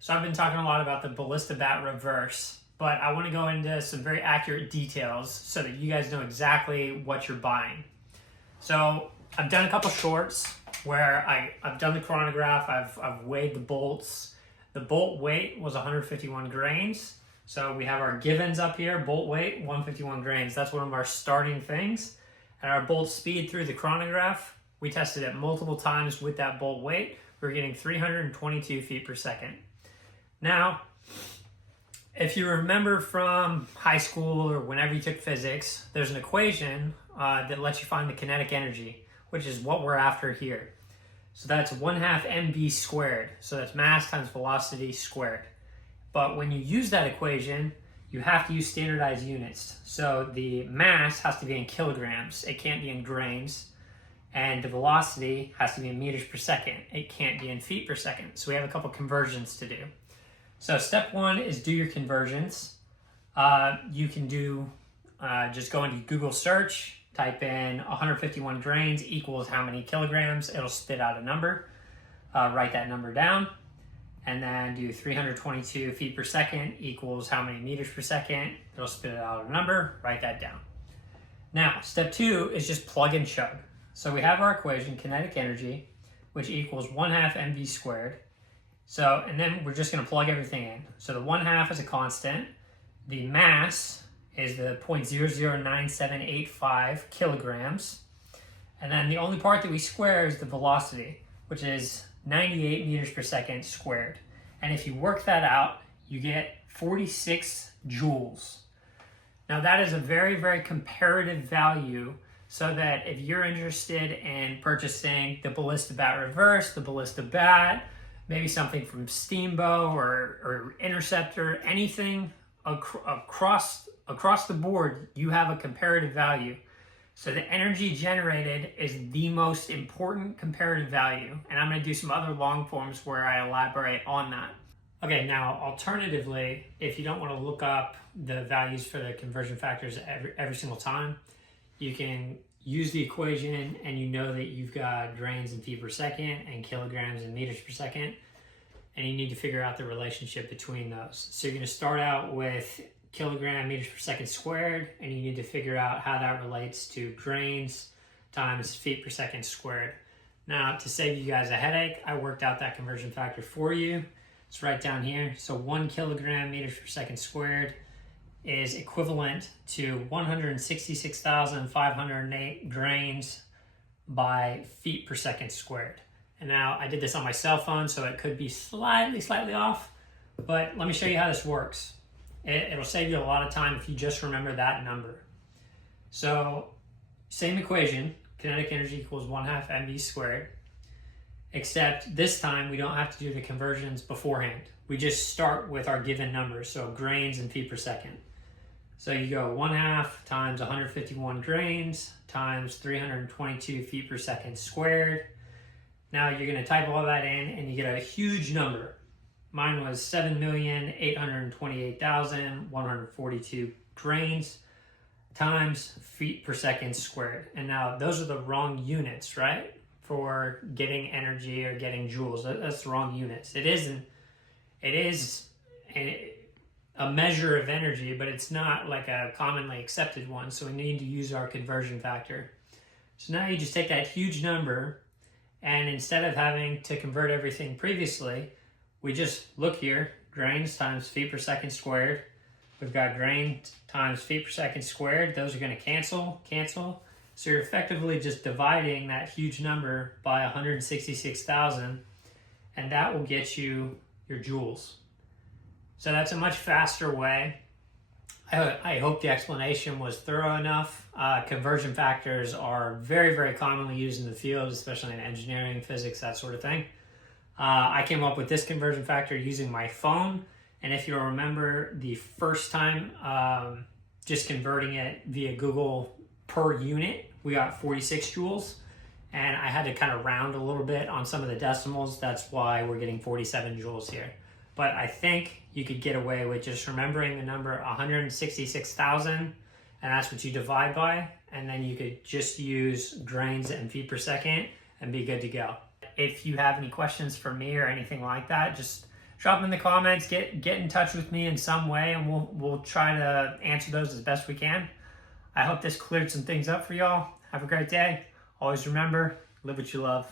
So I've been talking a lot about the Ballistabat reverse, but I want to go into some very accurate details so that you guys know exactly what you're buying. So I've done a couple shorts where I've done the chronograph, I've weighed the bolts. The bolt weight was 151 grains. So we have our givens up here, bolt weight, 151 grains. That's one of our starting things. And our bolt speed through the chronograph, we tested it multiple times with that bolt weight. We're getting 322 feet per second. Now, if you remember from high school or whenever you took physics, there's an equation that lets you find the kinetic energy, which is what we're after here. So that's 1/2 mv squared. So that's mass times velocity squared. But when you use that equation, you have to use standardized units. So the mass has to be in kilograms. It can't be in grains. And the velocity has to be in meters per second. It can't be in feet per second. So we have a couple conversions to do. So step one is do your conversions. You can do, just go into Google search, type in 151 grains equals how many kilograms. It'll spit out a number. Write that number down. And then do 322 feet per second equals how many meters per second. It'll spit out a number. Write that down. Now, step two is just plug and chug. So we have our equation, kinetic energy, which equals 1/2 mv squared. So, and then we're just going to plug everything in. So the 1/2 is a constant. The mass is the 0.009785 kilograms. And then the only part that we square is the velocity, which is 98 meters per second squared. And if you work that out, you get 46 joules. Now that is a very, very comparative value, so that if you're interested in purchasing the Ballistabat reverse, the Ballistabat, maybe something from Steamboat or Interceptor, anything across the board, you have a comparative value. So the energy generated is the most important comparative value. And I'm going to do some other long forms where I elaborate on that. Okay, now alternatively, if you don't want to look up the values for the conversion factors every single time, you can use the equation and you know that you've got grains in feet per second and kilograms in meters per second, and you need to figure out the relationship between those. So you're going to start out with kilogram meters per second squared, and you need to figure out how that relates to grains times feet per second squared. Now, to save you guys a headache, I worked out that conversion factor for you. It's right down here. So 1 kilogram meters per second squared is equivalent to 166,508 grains by feet per second squared. And now I did this on my cell phone, so it could be slightly off, but let me show you how this works. It'll save you a lot of time if you just remember that number. So same equation, kinetic energy equals 1/2 mv squared, except this time we don't have to do the conversions beforehand. We just start with our given numbers, so grains and feet per second. So you go 1/2 times 151 grains times 322 feet per second squared. Now you're going to type all that in and you get a huge number. Mine was 7,828,142 grains times feet per second squared. And now those are the wrong units, right? For getting energy or getting joules. That's the wrong units. It is a measure of energy, but it's not like a commonly accepted one. So we need to use our conversion factor. So now you just take that huge number, and instead of having to convert everything previously, we just look here, grains times feet per second squared. We've got grain times feet per second squared. Those are going to cancel. So you're effectively just dividing that huge number by 166,000, and that will get you your joules. So that's a much faster way. I hope the explanation was thorough enough. Conversion factors are very, very commonly used in the field, especially in engineering, physics, that sort of thing. I came up with this conversion factor using my phone. And if you'll remember the first time, just converting it via Google per unit, we got 46 joules. And I had to kind of round a little bit on some of the decimals. That's why we're getting 47 joules here. But I think you could get away with just remembering the number 166,000, and that's what you divide by. And then you could just use grains and feet per second and be good to go. If you have any questions for me or anything like that, just drop them in the comments, get in touch with me in some way, and we'll try to answer those as best we can. I hope this cleared some things up for y'all. Have a great day. Always remember, live what you love.